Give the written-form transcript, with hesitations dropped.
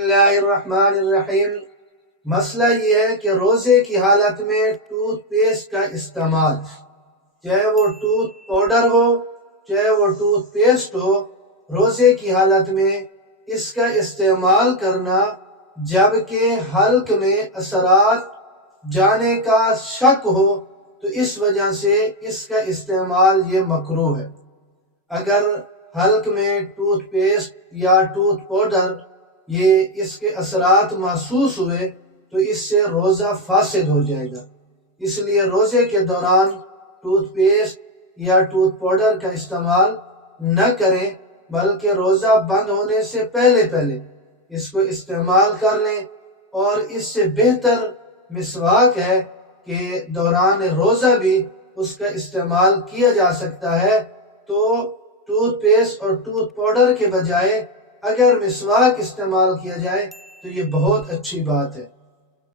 اللہ الرحمن الرحیم۔ مسئلہ یہ ہے کہ روزے کی حالت میں ٹوتھ پیسٹ کا استعمال، چاہے وہ ٹوتھ پاؤڈر ہو چاہے وہ ٹوتھ پیسٹ ہو، روزے کی حالت میں اس کا استعمال کرنا جبکہ حلق میں اثرات جانے کا شک ہو تو اس وجہ سے اس کا استعمال یہ مکروہ ہے۔ اگر حلق میں ٹوتھ پیسٹ یا ٹوتھ پاؤڈر یہ اس کے اثرات محسوس ہوئے تو اس سے روزہ فاسد ہو جائے گا۔ اس لیے روزے کے دوران ٹوتھ پیسٹ یا ٹوتھ پاؤڈر کا استعمال نہ کریں، بلکہ روزہ بند ہونے سے پہلے اس کو استعمال کر لیں۔ اور اس سے بہتر مسواک ہے کہ دوران روزہ بھی اس کا استعمال کیا جا سکتا ہے۔ تو ٹوتھ پیسٹ اور ٹوتھ پاؤڈر کے بجائے اگر مسواک استعمال کیا جائے تو یہ بہت اچھی بات ہے۔